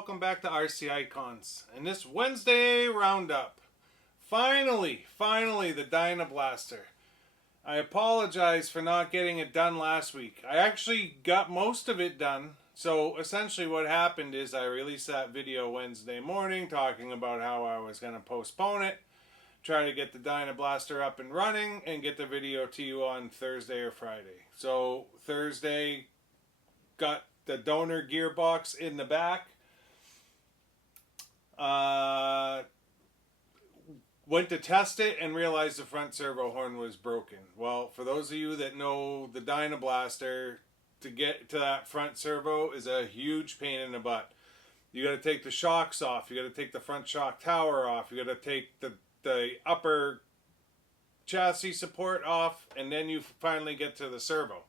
welcome back to RC Icons. And this Wednesday Roundup, finally, the Dyna Blaster. I apologize for not getting it done last week. I actually got most of it done. So essentially what happened is I released that video Wednesday morning talking about how I was going to postpone it, try to get the Dyna Blaster up and running, and get the video to you on Thursday or Friday. So Thursday, got the donor gearbox in the back. Went to test it and realized the front servo horn was broken. Well, for those of you that know the Dyna Blaster, to get to that front servo is a huge pain in the butt. You got to take the shocks off. You got to take the front shock tower off. You got to take the upper chassis support off, and then you finally get to the servo.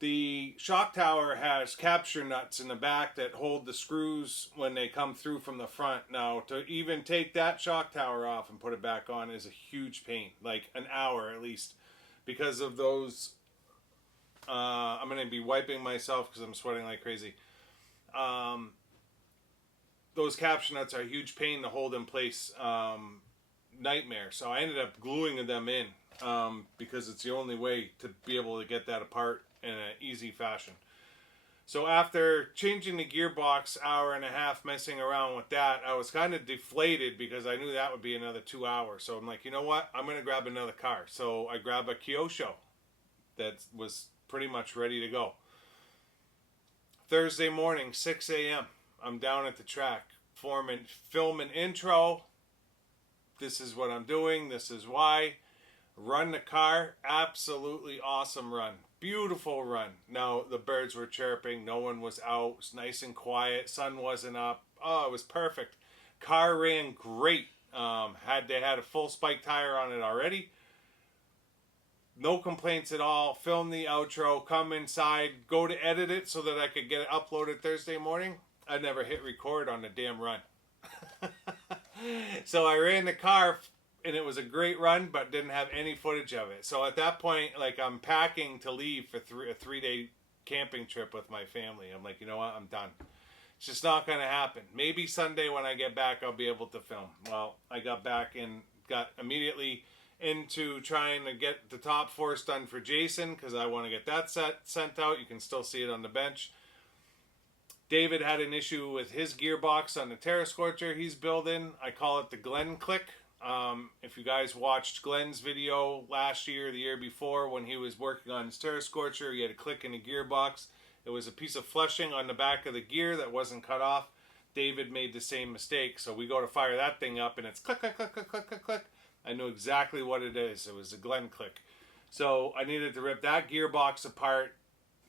The shock tower has capture nuts in the back that hold the screws when they come through from the front. Now, to even take that shock tower off and put it back on is a huge pain, like an hour at least, because of those. I'm going to be wiping myself because I'm sweating like crazy. Those capture nuts are a huge pain to hold in place. Nightmare. So I ended up gluing them in because it's the only way to be able to get that apart in an easy fashion. So after changing the gearbox, hour and a half messing around with that, I was kind of deflated because I knew that would be another 2 hours. So I'm like, you know what? I'm going to grab another car. So I grabbed a Kyosho that was pretty much ready to go. Thursday morning, 6 a.m. I'm down at the track, film an intro. This is what I'm doing. This is why. Run the car. Absolutely awesome run. Beautiful run. Now, the birds were chirping. No one was out. It was nice and quiet. Sun wasn't up. Oh, it was perfect. Car ran great. They had a full spike tire on it already. No complaints at all. Film the outro. Come inside. Go to edit it so that I could get it uploaded Thursday morning. I never hit record on the damn run. So I ran the car, and it was a great run, but didn't have any footage of it. So at that point, like, I'm packing to leave for a three-day camping trip with my family. I'm like, you know what? I'm done. It's just not going to happen. Maybe Sunday when I get back, I'll be able to film. Well, I got back and got immediately into trying to get the top force done for Jason because I want to get that sent out. You can still see it on the bench. David had an issue with his gearbox on the Terra Scorcher he's building. I call it the Glenn click. If you guys watched Glenn's video last year, the year before, when he was working on his Terra Scorcher, he had a click in the gearbox. It was a piece of fleshing on the back of the gear that wasn't cut off. David made the same mistake, so we go to fire that thing up, and it's click, click, click, click, click, click, click. I knew exactly what it is. It was a Glenn click. So I needed to rip that gearbox apart,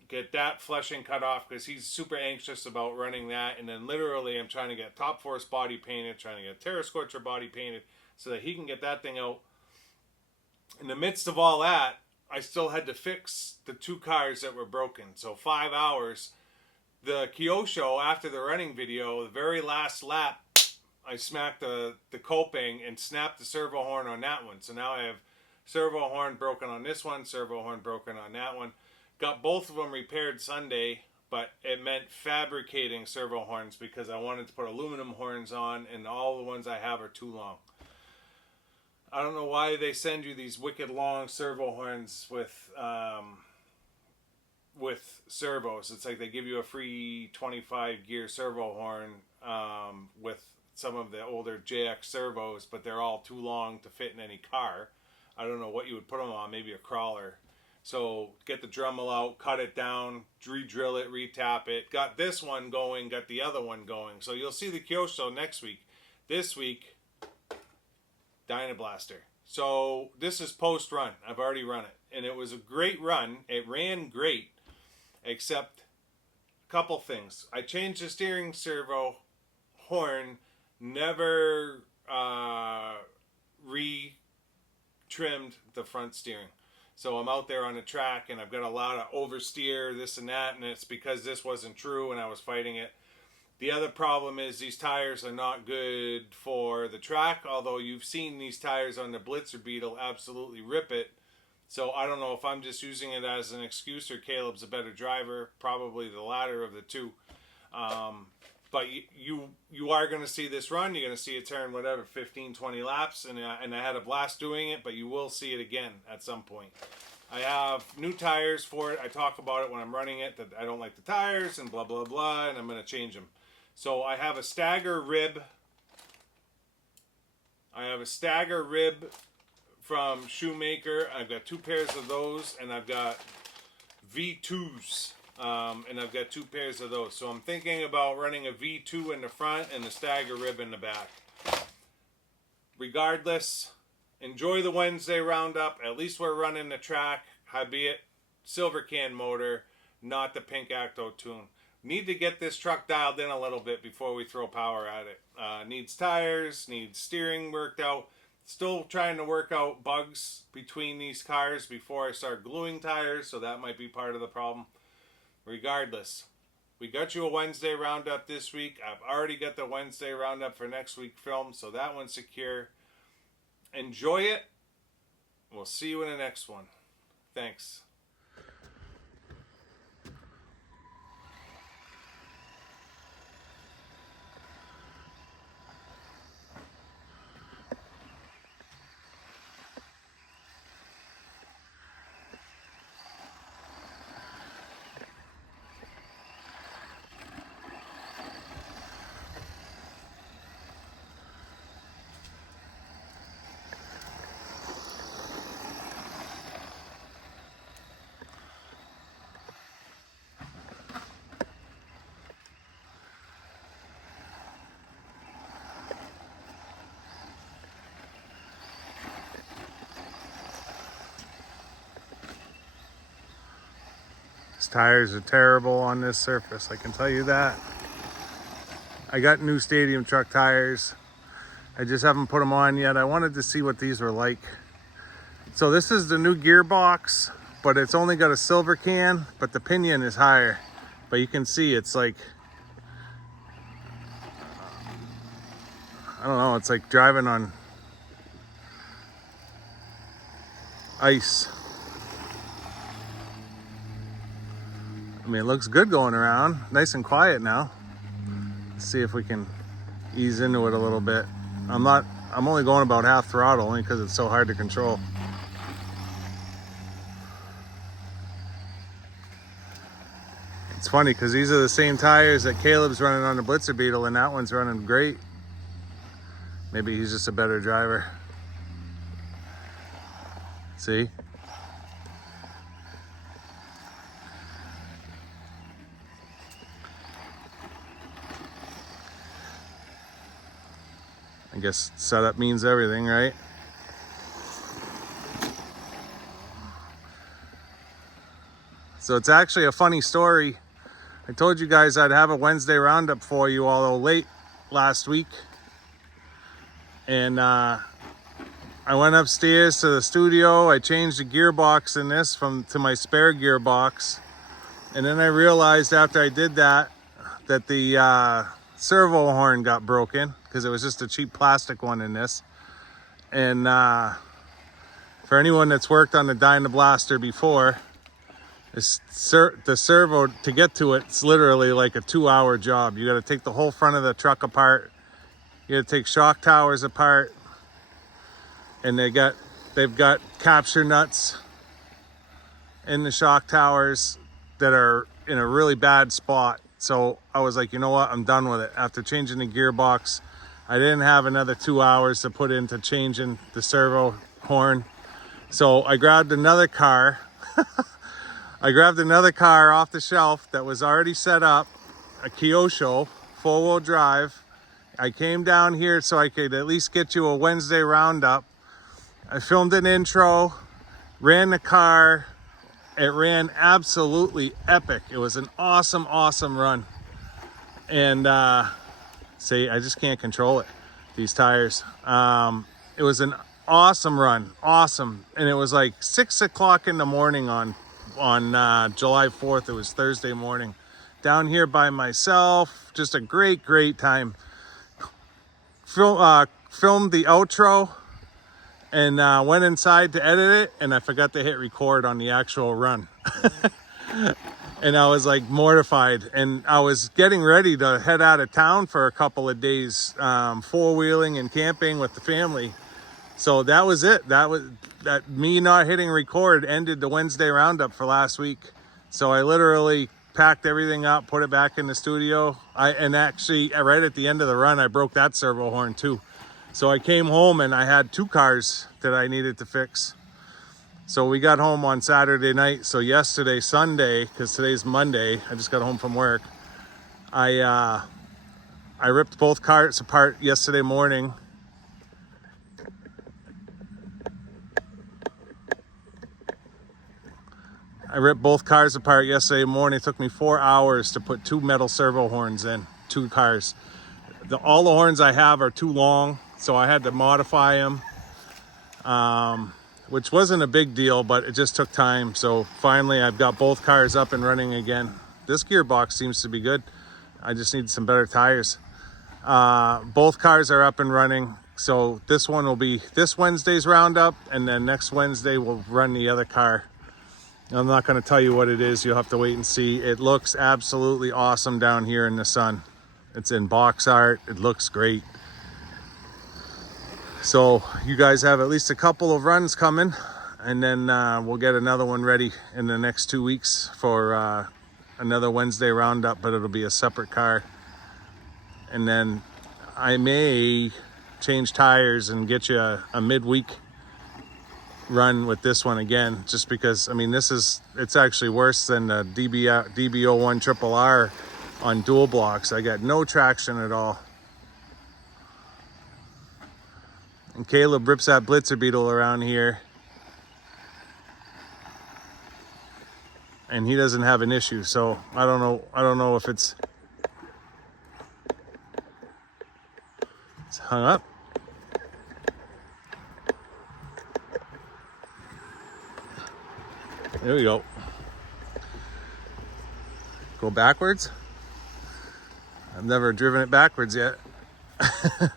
get that fleshing cut off, because he's super anxious about running that, and then literally I'm trying to get Top Force body painted, trying to get Terra Scorcher body painted, so that he can get that thing out. In the midst of all that, I still had to fix the two cars that were broken. So 5 hours. The Kyosho, after the running video, the very last lap, I smacked the coping and snapped the servo horn on that one. So now I have servo horn broken on this one, servo horn broken on that one. Got both of them repaired Sunday, but it meant fabricating servo horns because I wanted to put aluminum horns on, and all the ones I have are too long. I don't know why they send you these wicked long servo horns with servos. It's like they give you a free 25 gear servo horn with some of the older JX servos, but they're all too long to fit in any car. I don't know what you would put them on, maybe a crawler. So get the Dremel out, cut it down, re-drill it, retap it. Got this one going, got the other one going. So you'll see the Kyosho next week. This week, Dyna Blaster. So this is post-run. I've already run it. And it was a great run. It ran great, except a couple things. I changed the steering servo horn, never re-trimmed the front steering. So I'm out there on the track, and I've got a lot of oversteer, this and that, and it's because this wasn't true, and I was fighting it. The other problem is these tires are not good for the track, although you've seen these tires on the Blitzer Beetle absolutely rip it So I don't know if I'm just using it as an excuse or Caleb's a better driver. Probably the latter of the two. But you are going to see this run. You're going to see it turn whatever 15, 20 laps, and I had a blast doing it. But you will see it again at some point. I have new tires for it. I talk about it when I'm running it, that I don't like the tires and blah blah blah, and I'm going to change them. So I have a stagger rib. From Shoemaker. I've got 2 pairs of those, and I've got V2s, and I've got 2 pairs of those. So I'm thinking about running a V2 in the front and the stagger rib in the back. Regardless, enjoy the Wednesday roundup. At least we're running the track, howbeit silver can motor, not the pink Acto tune. Need to get this truck dialed in a little bit before we throw power at it. Needs tires, needs steering worked out. Still trying to work out bugs between these cars before I start gluing tires, so that might be part of the problem. Regardless, we got you a Wednesday roundup this week. I've already got the Wednesday roundup for next week filmed, so that one's secure. Enjoy it. We'll see you in the next one. Thanks. These tires are terrible on this surface, I can tell you that. I got new stadium truck tires. I just haven't put them on yet. I wanted to see what these were like. So this is the new gearbox, but it's only got a silver can, but the pinion is higher. But you can see it's like, I don't know, it's like driving on ice. I mean, it looks good going around, nice and quiet now. Let's see if we can ease into it a little bit. I'm only going about half throttle only because it's so hard to control. It's funny because these are the same tires that Caleb's running on the Blitzer Beetle, and that one's running great. Maybe he's just a better driver. See? I guess setup means everything, right? So it's actually a funny story. I told you guys I'd have a Wednesday roundup for you, although late last week. And I went upstairs to the studio. I changed the gearbox in this to my spare gearbox. And then I realized after I did that the servo horn got broken because it was just a cheap plastic one in this. And for anyone that's worked on the Dyna Blaster before, the servo, to get to it, it's literally like a 2-hour job. You got to take the whole front of the truck apart. You got to take shock towers apart, and they've got capture nuts in the shock towers that are in a really bad spot. So I was like, you know what, I'm done with it. After changing the gearbox, I didn't have another 2 hours to put into changing the servo horn. So I grabbed another car. I grabbed another car off the shelf that was already set up, a Kyosho, 4-wheel drive. I came down here so I could at least get you a Wednesday roundup. I filmed an intro, ran the car. It ran absolutely epic. It was an awesome, awesome run. And see, I just can't control it, these tires. It was an awesome run, awesome. And it was like 6 o'clock in the morning on July 4th. It was Thursday morning. Down here by myself, just a great, great time. Filmed the outro, and went inside to edit it, and I forgot to hit record on the actual run. And I was like mortified, and I was getting ready to head out of town for a couple of days, four-wheeling and camping with the family. So that was it. That me not hitting record ended the Wednesday roundup for last week. So I literally packed everything up, put it back in the studio. And actually, right at the end of the run, I broke that servo horn too. So I came home and I had 2 cars that I needed to fix. So we got home on Saturday night. So yesterday, Sunday, because today's Monday, I just got home from work. I ripped both cars apart yesterday morning. I ripped both cars apart yesterday morning. It took me 4 hours to put 2 metal servo horns in, 2 cars. All the horns I have are too long, so I had to modify them, which wasn't a big deal, but it just took time. So finally, I've got both cars up and running again. This gearbox seems to be good. I just need some better tires. Both cars are up and running. So this one will be this Wednesday's roundup, and then next Wednesday we'll run the other car. I'm not going to tell you what it is. You'll have to wait and see. It looks absolutely awesome down here in the sun. It's in box art. It looks great. So you guys have at least a couple of runs coming, and then we'll get another one ready in the next 2 weeks for another Wednesday roundup, but it'll be a separate car. And then I may change tires and get you a midweek run with this one again, just because, I mean, it's actually worse than the DB01 Triple R on dual blocks. I got no traction at all. And Caleb rips that Blitzer Beetle around here, and he doesn't have an issue. So I don't know if it's hung up. There we go. Go backwards. I've never driven it backwards yet. I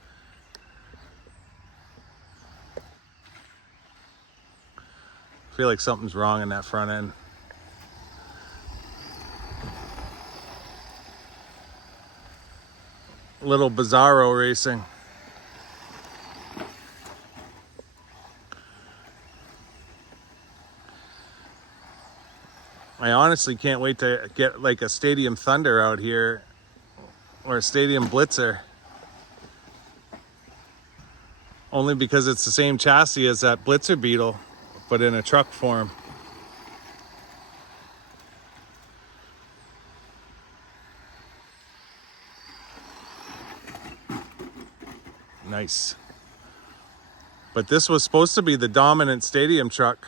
feel like something's wrong in that front end. Little bizarro racing. I honestly can't wait to get like a Stadium Thunder out here, or a Stadium Blitzer. Only because it's the same chassis as that Blitzer Beetle, but in a truck form. Nice. But this was supposed to be the dominant stadium truck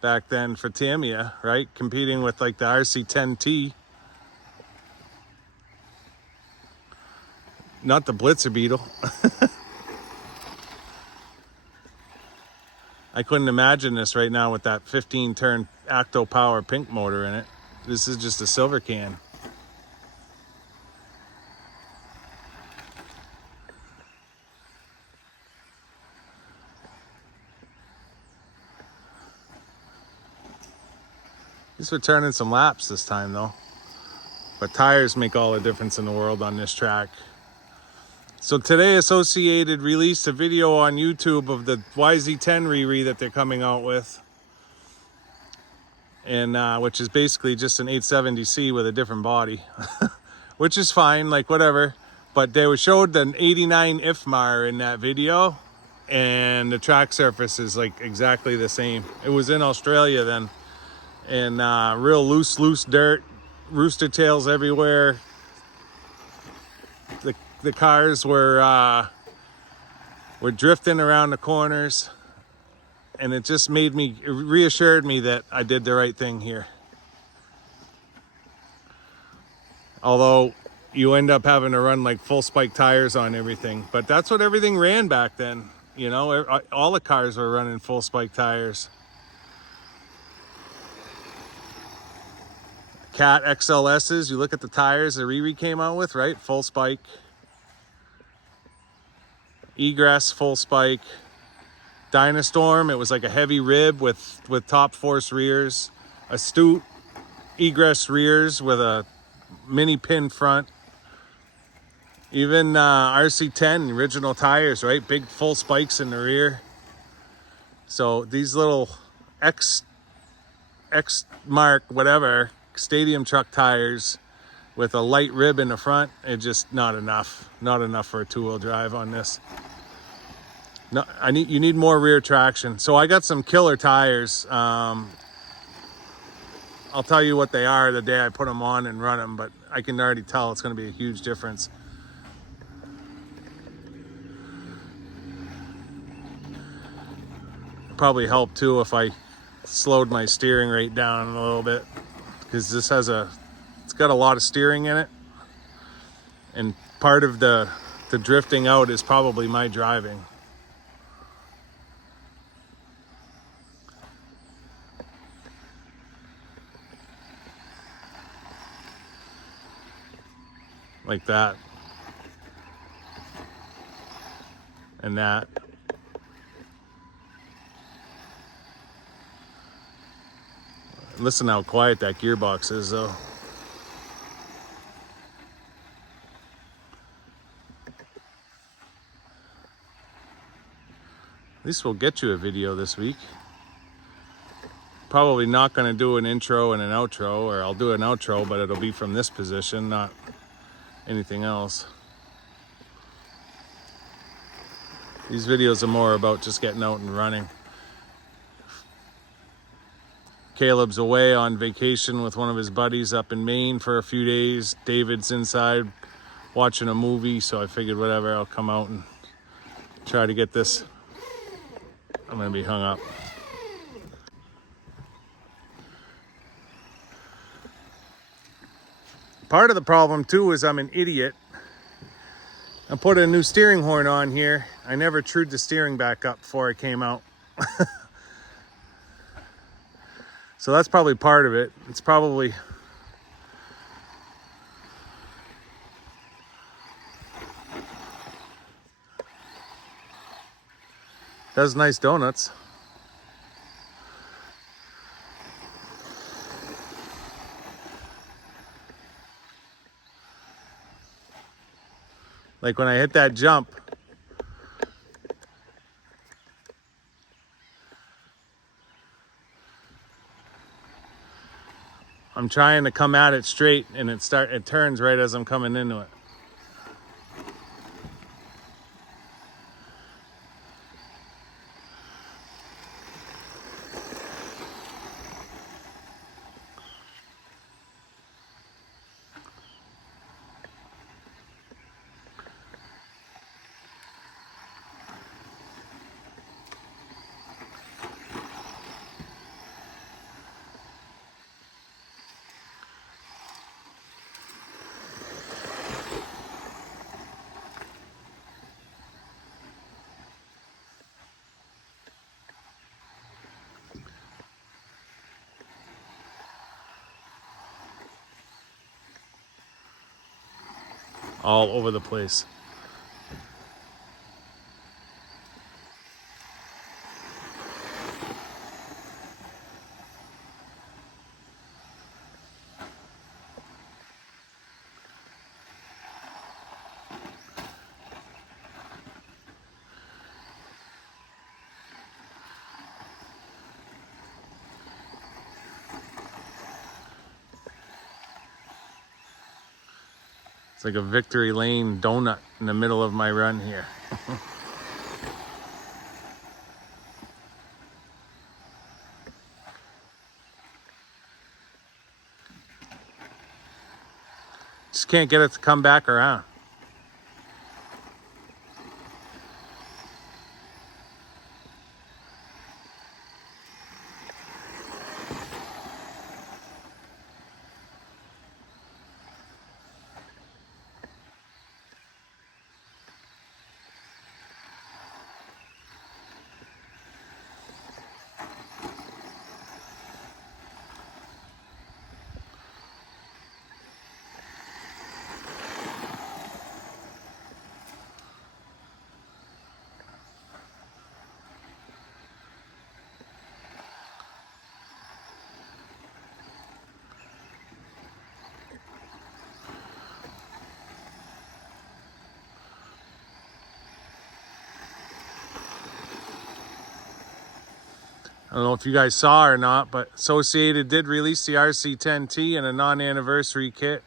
back then for Tamiya, right? Competing with like the RC10T. Not the Blitzer Beetle. I couldn't imagine this right now with that 15-turn Acto Power pink motor in it. This is just a silver can. At least we're turning some laps this time though. But tires make all the difference in the world on this track. So today Associated released a video on YouTube of the YZ10 Riri that they're coming out with. And which is basically just an 870C with a different body. Which is fine, like whatever. But they showed an 89 IFMAR in that video. And the track surface is like exactly the same. It was in Australia then. And real loose dirt, rooster tails everywhere. The cars were drifting around the corners, and it just reassured me that I did the right thing here. Although you end up having to run like full spike tires on everything, but that's what everything ran back then. You know, all the cars were running full spike tires. Cat XLS's, you look at the tires the Riri came out with, right? Full spike. Egress, full spike. Dynastorm. It was like a heavy rib with top force rears, astute egress rears with a mini pin front. Even RC10 original tires, right? Big full spikes in the rear. So these little X Mark whatever stadium truck tires with a light rib in the front, it's just not enough. Not enough for a two-wheel drive on this. No, you need more rear traction. So I got some killer tires. I'll tell you what they are the day I put them on and run them, but I can already tell it's going to be a huge difference. Probably help too if I slowed my steering rate down a little bit, because this has it's got a lot of steering in it, and part of the drifting out is probably my driving. Like that. And that. Listen how quiet that gearbox is though. At least we'll get you a video this week. Probably not going to do an intro and an outro, or I'll do an outro, but it'll be from this position, not anything else. These videos are more about just getting out and running. Caleb's away on vacation with one of his buddies up in Maine for a few days. David's inside watching a movie, so I figured whatever, I'll come out and try to get this. I'm going to be hung up. Part of the problem too is I'm an idiot. I put a new steering horn on here. I never trued the steering back up before I came out. So that's probably part of it. It's probably... Does nice donuts. Like when I hit that jump, I'm trying to come at it straight, and it turns right as I'm coming into it. All over the place. It's like a victory lane donut in the middle of my run here. Just can't get it to come back around. I don't know if you guys saw or not, but Associated did release the RC10T in a non-anniversary kit.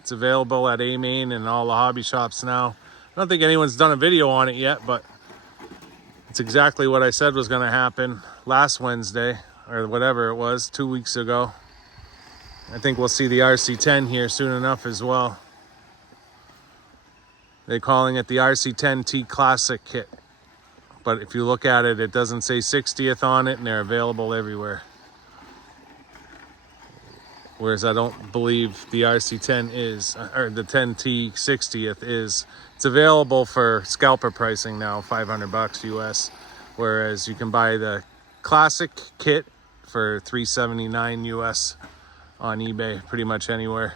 It's available at A-Main and all the hobby shops now. I don't think anyone's done a video on it yet, but it's exactly what I said was going to happen last Wednesday, or whatever it was, 2 weeks ago. I think we'll see the RC10 here soon enough as well. They're calling it the RC10T Classic Kit. But if you look at it, it doesn't say 60th on it, and they're available everywhere. Whereas I don't believe the RC10 is, or the 10T 60th is. It's available for scalper pricing now, $500 US. Whereas you can buy the Classic Kit for $379 US on eBay, pretty much anywhere.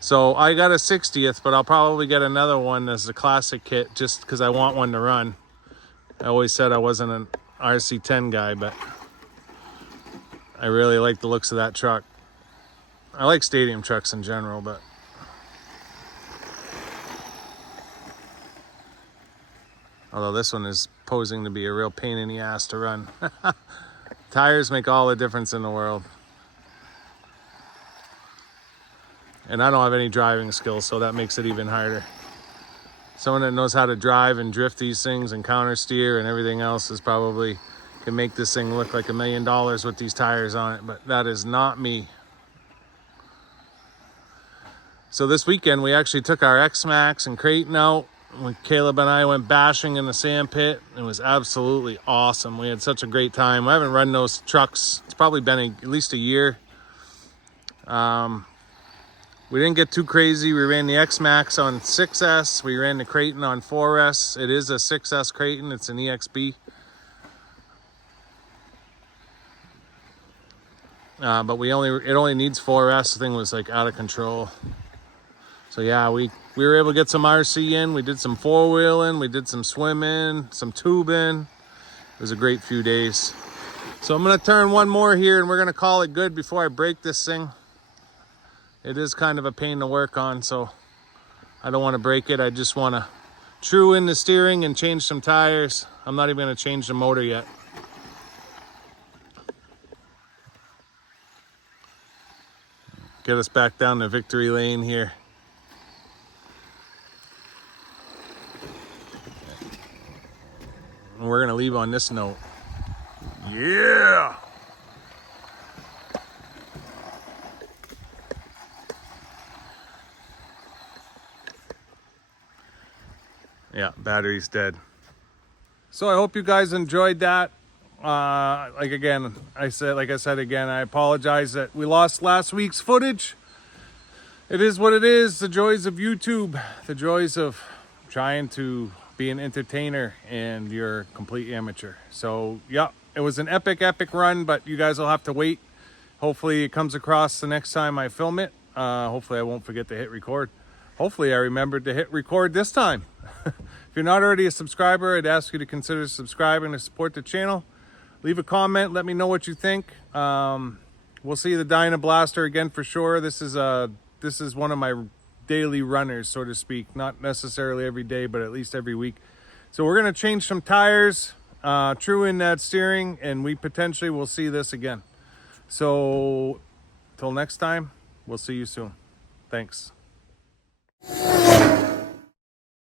So I got a 60th, but I'll probably get another one as the Classic Kit just because I want one to run. I always said I wasn't an RC10 guy, but I really like the looks of that truck. I like stadium trucks in general, but although this one is posing to be a real pain in the ass to run. Tires make all the difference in the world. And I don't have any driving skills, so that makes it even harder. Someone that knows how to drive and drift these things and counter steer and everything else is probably can make this thing look like $1 million with these tires on it, but that is not me. So this weekend we actually took our X-Max and Creighton out. When Caleb and I went bashing in the sand pit. It was absolutely awesome. We had such a great time. I haven't run those trucks. It's probably been at least a year. We didn't get too crazy. We ran the X-Max on 6S. We ran the Creighton on 4S. It is a 6S Creighton. It's an EXB. But it only needs 4S. The thing was like out of control. So yeah, we were able to get some RC in. We did some four-wheeling. We did some swimming, some tubing. It was a great few days. So I'm going to turn one more here and we're going to call it good before I break this thing. It is kind of a pain to work on, so I don't want to break it. I just want to true in the steering and change some tires. I'm not even going to change the motor yet. Get us back down to victory lane here. And we're going to leave on this note. Yeah! Yeah, battery's dead. So I hope you guys enjoyed that. Like I said again, I apologize that we lost last week's footage. It is what it is. The joys of YouTube, the joys of trying to be an entertainer and you're a complete amateur. So yeah, it was an epic run, but you guys will have to wait. Hopefully it comes across the next time I film it. Hopefully I won't forget to hit record. Hopefully I remembered to hit record this time. If you're not already a subscriber, I'd ask you to consider subscribing to support the channel. Leave a comment, let me know what you think. We'll see the Dyna Blaster again for sure. This is one of my daily runners, so to speak. Not necessarily every day, but at least every week. So we're gonna change some tires, true in that steering, and we potentially will see this again. So till next time, we'll see you soon. Thanks.